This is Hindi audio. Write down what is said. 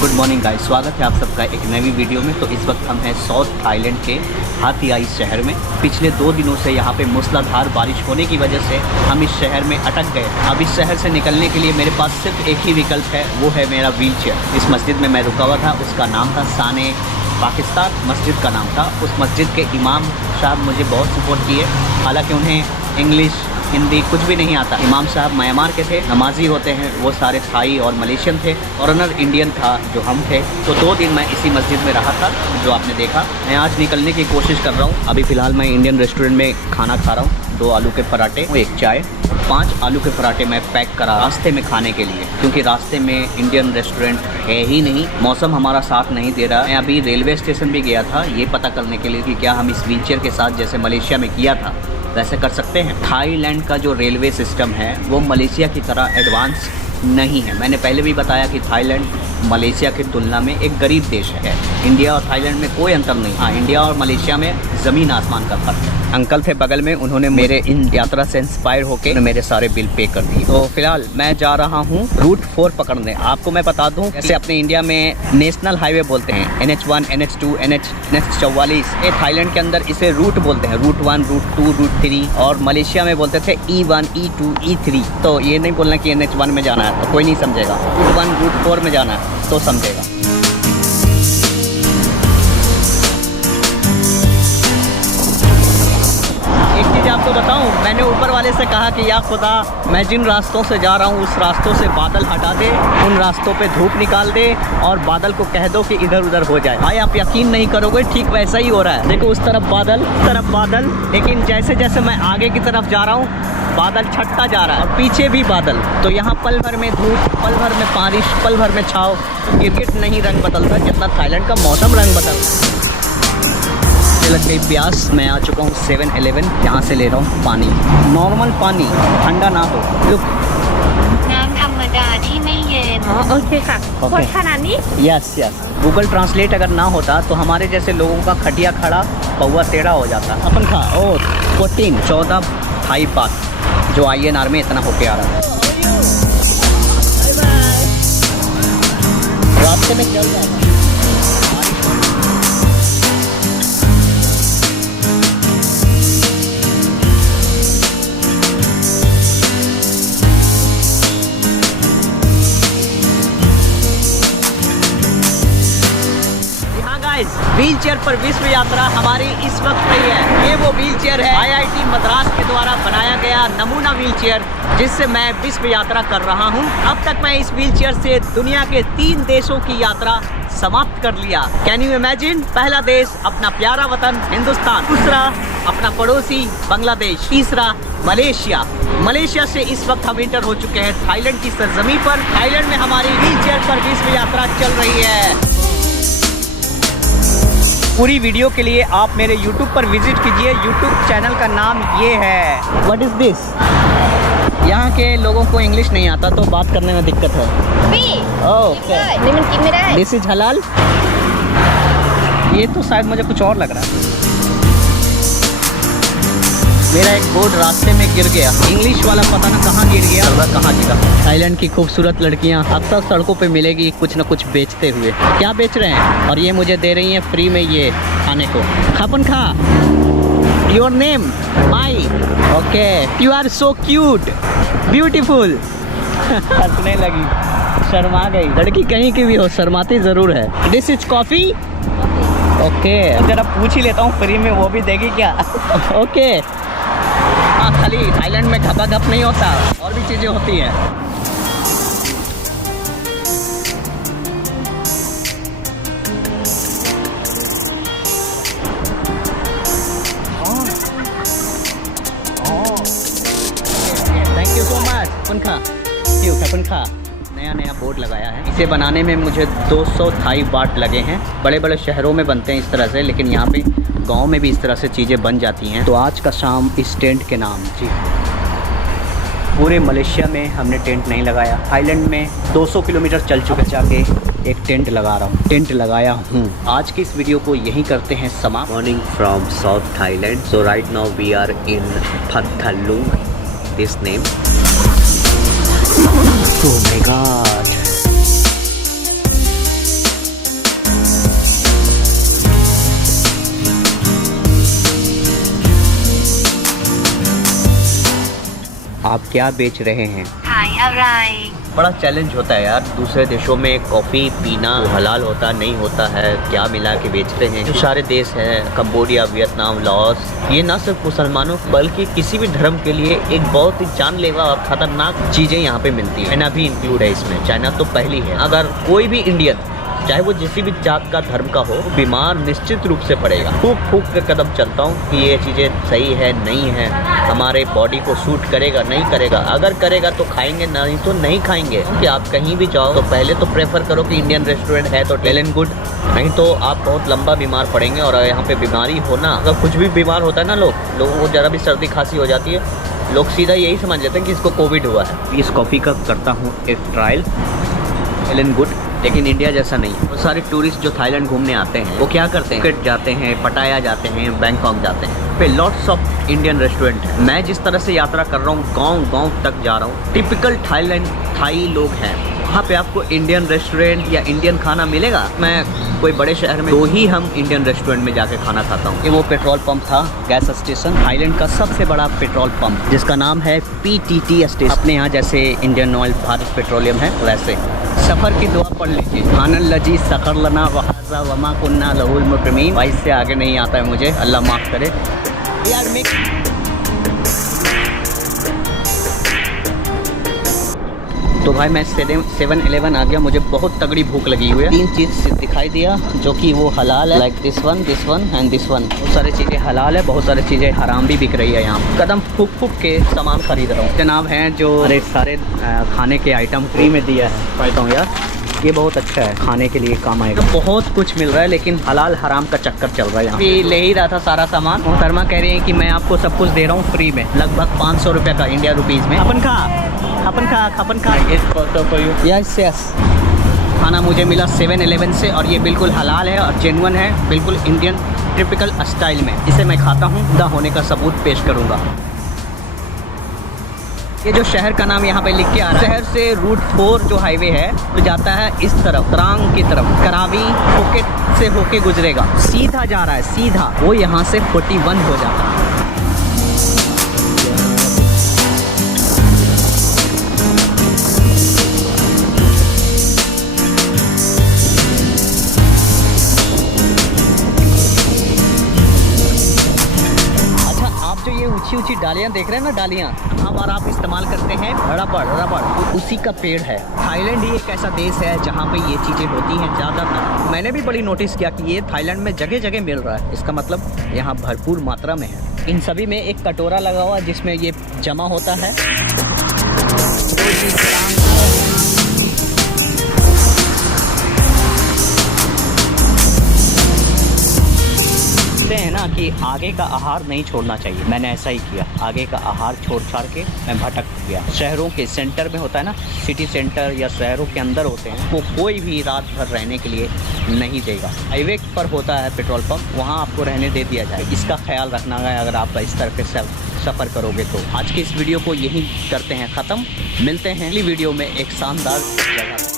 गुड मॉर्निंग गाइस, स्वागत है आप सबका एक नई वीडियो में। तो इस वक्त हम हैं साउथ थाईलैंड के हाथियाई शहर में। पिछले 2 दिनों से यहाँ पे मूसलाधार बारिश होने की वजह से हम इस शहर में अटक गए। अब इस शहर से निकलने के लिए मेरे पास सिर्फ एक ही विकल्प है, वो है मेरा व्हील चेयर। इस मस्जिद में मैं रुका हुआ था, उसका नाम था साने पाकिस्तान मस्जिद का नाम था। उस मस्जिद के इमाम साहब मुझे बहुत सपोर्ट किए, हालांकि उन्हें इंग्लिश हिंदी कुछ भी नहीं आता। इमाम साहब म्यांमार के थे, नमाजी होते हैं, वो सारे थाई और मलेशियन थे। फॉरेनर इंडियन था जो हम थे। तो 2 दिन मैं इसी मस्जिद में रहा था जो आपने देखा। मैं आज निकलने की कोशिश कर रहा हूँ। अभी फ़िलहाल मैं इंडियन रेस्टोरेंट में खाना खा रहा हूँ। 2 आलू के पराठे, 1 चाय, 5 आलू के पराठे मैं पैक करा रास्ते में खाने के लिए, क्योंकि रास्ते में इंडियन रेस्टोरेंट है ही नहीं। मौसम हमारा साथ नहीं दे रहा। मैं अभी रेलवे स्टेशन भी गया था ये पता करने के लिए कि क्या हम इस व्हीलचेयर के साथ जैसे मलेशिया में किया था वैसे कर सकते हैं। थाईलैंड का जो रेलवे सिस्टम है वो मलेशिया की तरह एडवांस नहीं है। मैंने पहले भी बताया कि थाईलैंड मलेशिया की तुलना में एक गरीब देश है। इंडिया और थाईलैंड में कोई अंतर नहीं। हाँ, इंडिया और मलेशिया में ज़मीन आसमान का फर्क है। अंकल थे बगल में, उन्होंने मेरे इन यात्रा से इंस्पायर होकर मेरे सारे बिल पे कर दिए। तो फिलहाल मैं जा रहा हूँ रूट 4 पकड़ने। आपको मैं बता दूँ, जैसे अपने इंडिया में नेशनल हाईवे बोलते हैं NH1, NH2, NH44, ये थाईलैंड के अंदर इसे रूट बोलते हैं। Root 1, root 2, root 3। और मलेशिया में बोलते थे E1, E2, E3। तो ये नहीं बोलना कि NH1 में जाना है तो कोई नहीं समझेगा, रूट 1, रूट 4 में जाना है तो समझेगा। एक चीज़ आपको बताऊं, मैंने ऊपर वाले से कहा कि या खुदा, मैं जिन रास्तों से जा रहा हूं उस रास्तों से बादल हटा दे, उन रास्तों पे धूप निकाल दे और बादल को कह दो कि इधर उधर हो जाए। भाई आप यकीन नहीं करोगे, ठीक वैसा ही हो रहा है। देखो उस तरफ बादल, उस तरफ बादल, लेकिन जैसे जैसे मैं आगे की तरफ जा रहा हूँ बादल छटता जा रहा है और पीछे भी बादल। तो यहाँ पल भर में धूप, पल भर में बारिश, पल भर में छाव। क्रिकेट नहीं रंग बदलता जितना थाईलैंड का मौसम रंग बदलता। लग गई प्यास। मैं आ चुका हूँ 7-Eleven, यहाँ से ले रहा हूँ पानी, नॉर्मल पानी, ठंडा ना हो। Look, yes yes. Google translate अगर ना होता तो हमारे जैसे लोगों का खटिया खड़ा पौवा टेढ़ा हो जाता। अपन खा 14 थाई बात जो INR में इतना होके आ रहा है। रास्ते में चल रहा है। व्हील चेयर पर विश्व यात्रा हमारी इस वक्त नहीं है। ये वो व्हील चेयर है IIT मद्रास के द्वारा बनाया गया नमूना व्हील चेयर, जिससे मैं विश्व यात्रा कर रहा हूँ। अब तक मैं इस व्हील चेयर से दुनिया के 3 देशों की यात्रा समाप्त कर लिया। Can you imagine? पहला देश अपना प्यारा वतन हिंदुस्तान, दूसरा अपना पड़ोसी बांग्लादेश, तीसरा मलेशिया से इस वक्त हम इंटर हो चुके हैं थाईलैंड की सरजमी पर। थाईलैंड में हमारी व्हील चेयर पर विश्व यात्रा चल रही है। पूरी वीडियो के लिए आप मेरे YouTube पर विजिट कीजिए। YouTube चैनल का नाम ये है। What is this? यहाँ के लोगों को इंग्लिश नहीं आता तो बात करने में दिक्कत है। ओके, दिस इज हलाल। ये तो शायद मुझे कुछ और लग रहा है। मेरा एक बोर्ड रास्ते में गिर गया, इंग्लिश वाला पता ना कहाँ गिर गया और कहाँ गिरा। थाईलैंड की खूबसूरत लड़कियाँ अक्सर सड़कों पे मिलेगी कुछ न कुछ बेचते हुए। क्या बेच रहे हैं? और ये मुझे दे रही हैं फ्री में ये खाने को। खापन खा। Your name? माई। Okay, you are so cute, beautiful. हंसने लगी, शर्मा गई। लड़की कहीं की भी हो, शर्माती ज़रूर है। This is coffee. ओके, जरा पूछ ही लेता हूँ फ्री में वो भी देगी क्या? ओके। हाँ, खाली थाईलैंड में घपा घप नहीं होता, और भी चीज़ें होती हैं। Thank you so much. पंखा क्यों है? पंखा नया बोर्ड लगाया है। इसे बनाने में मुझे 200 थाई बाट लगे हैं। बड़े बड़े शहरों में बनते हैं इस तरह से, लेकिन यहाँ पे गांव में भी इस तरह से चीज़ें बन जाती हैं। तो आज का शाम इस टेंट के नाम, जी पूरे मलेशिया में हमने टेंट नहीं लगाया। थाईलैंड में 200 किलोमीटर चल चुके, जाके एक टेंट लगा रहा हूँ, टेंट लगाया हूँ। आज की इस वीडियो को यहीं करते हैं समाप्त। Morning from south Thailand. So right now we are in Phatthalung, this name. Oh my God. आप क्या बेच रहे हैं? बड़ा चैलेंज होता है यार, दूसरे देशों में कॉफ़ी पीना हलाल होता नहीं होता है, क्या मिला के बेचते हैं। जो सारे देश हैं, कंबोडिया, वियतनाम, लाओस, ये ना सिर्फ मुसलमानों बल्कि किसी भी धर्म के लिए एक बहुत ही जानलेवा और ख़तरनाक चीज़ें यहाँ पे मिलती है। चाइना भी इंक्लूड है इसमें, चाइना तो पहली है। अगर कोई भी इंडियन चाहे वो किसी भी जात का धर्म का हो, बीमार निश्चित रूप से पड़ेगा। फूक फूक के कदम चलता हूँ कि ये चीज़ें सही है नहीं है, हमारे बॉडी को सूट करेगा नहीं करेगा। अगर करेगा तो खाएंगे, नहीं तो नहीं खाएंगे। कि आप कहीं भी जाओ तो पहले तो प्रेफर करो कि इंडियन रेस्टोरेंट है तो वेल एंड गुड, नहीं तो आप बहुत लंबा बीमार पड़ेंगे। और यहाँ पे बीमारी होना, अगर कुछ भी बीमार होता है ना, लोगों को ज़रा भी सर्दी खांसी हो जाती है, लोग सीधा यही समझ लेते हैं कि इसको कोविड हुआ है। इस कॉफ़ी का करता हूँ एक ट्रायल, वेल एंड गुड। लेकिन इंडिया जैसा नहीं। बहुत सारे टूरिस्ट जो थाईलैंड घूमने आते हैं वो क्या करते हैं, फुकेट जाते हैं, पटाया जाते हैं, बैंकॉक जाते हैं, पे लॉट्स ऑफ इंडियन रेस्टोरेंट है। मैं जिस तरह से यात्रा कर रहा हूँ, गांव तक जा रहा हूँ, टिपिकल थाई लोग हैं। वहाँ पे आपको इंडियन रेस्टोरेंट या इंडियन खाना मिलेगा। मैं कोई बड़े शहर में तो ही हम इंडियन रेस्टोरेंट में जाके खाना खाता हूँ। ये वो पेट्रोल पंप था, गैस स्टेशन, थाईलैंड का सबसे बड़ा पेट्रोल पंप, जिसका नाम है PTT स्टेशन। अपने यहाँ जैसे इंडियन ऑयल, भारत पेट्रोलियम है, वैसे। सफ़र की दुआ पढ़ लीजिए, आनन लजी सकर लना वहाजा वमा कुन्ना लहुल मुकरमीन। भाई से आगे नहीं आता है मुझे, अल्लाह माफ़ करे यार। तो भाई मैं 7-Eleven आ गया, मुझे बहुत तगड़ी भूख लगी हुई है। 3 चीज़ दिखाई दिया जो कि वो हलाल है, like this one and this one. बहुत सारी चीज़ें हलाल है, बहुत सारी चीज़ें हराम भी बिक रही है यहाँ। कदम फूक फूक के सामान खरीद रहा हूँ। जनाब हैं जो सारे खाने के आइटम फ्री में दिया है। कहता हूँ यार ये बहुत अच्छा है, खाने के लिए काम आएगा। तो बहुत कुछ मिल रहा है, लेकिन हलाल हराम का चक्कर चल रहा है यहाँ। ले ही रहा था सारा सामान। मोहतरमा कह रही है कि मैं आपको सब कुछ दे रहा हूँ फ्री में, लगभग 500 रुपये का इंडिया रुपीज़ में। अपन खा यस। खाना मुझे मिला 7-Eleven से और ये बिल्कुल हलाल है और जेन्युइन है, बिल्कुल इंडियन टिपिकल स्टाइल में। इसे मैं खाता हूँ, खुदा होने का सबूत पेश करूँगा। ये जो शहर का नाम यहाँ पे लिख के आ रहा है, शहर से रूट 4 जो हाईवे है तो जाता है इस तरफ, तरांग की तरफ, करावी फुकेट से होके गुजरेगा, सीधा जा रहा है सीधा। वो यहाँ से 41 हो जाता है। ये ऊंची डालियाँ देख रहे हैं ना, डालियाँ और आप इस्तेमाल करते हैं रबड़, उसी का पेड़ है। थाईलैंड ही एक ऐसा देश है जहाँ पे ये चीज़ें होती हैं ज़्यादातर। मैंने भी बड़ी नोटिस किया कि ये थाईलैंड में जगह जगह मिल रहा है, इसका मतलब यहाँ भरपूर मात्रा में है। इन सभी में एक कटोरा लगा हुआ जिसमें ये जमा होता है। है ना कि आगे का आहार नहीं छोड़ना चाहिए। मैंने ऐसा ही किया, आगे का आहार छोड़ छाड़ के मैं भटक गया। शहरों के सेंटर में होता है ना, सिटी सेंटर या शहरों के अंदर होते हैं, वो कोई भी रात भर रहने के लिए नहीं देगा। हाईवे पर होता है पेट्रोल पंप, वहाँ आपको रहने दे दिया जाए। इसका ख्याल रखना है अगर आप इस तरह के सफ़र करोगे तो। आज की इस वीडियो को यहीं करते हैं ख़त्म, मिलते हैं अगली वीडियो में एक शानदार जगह।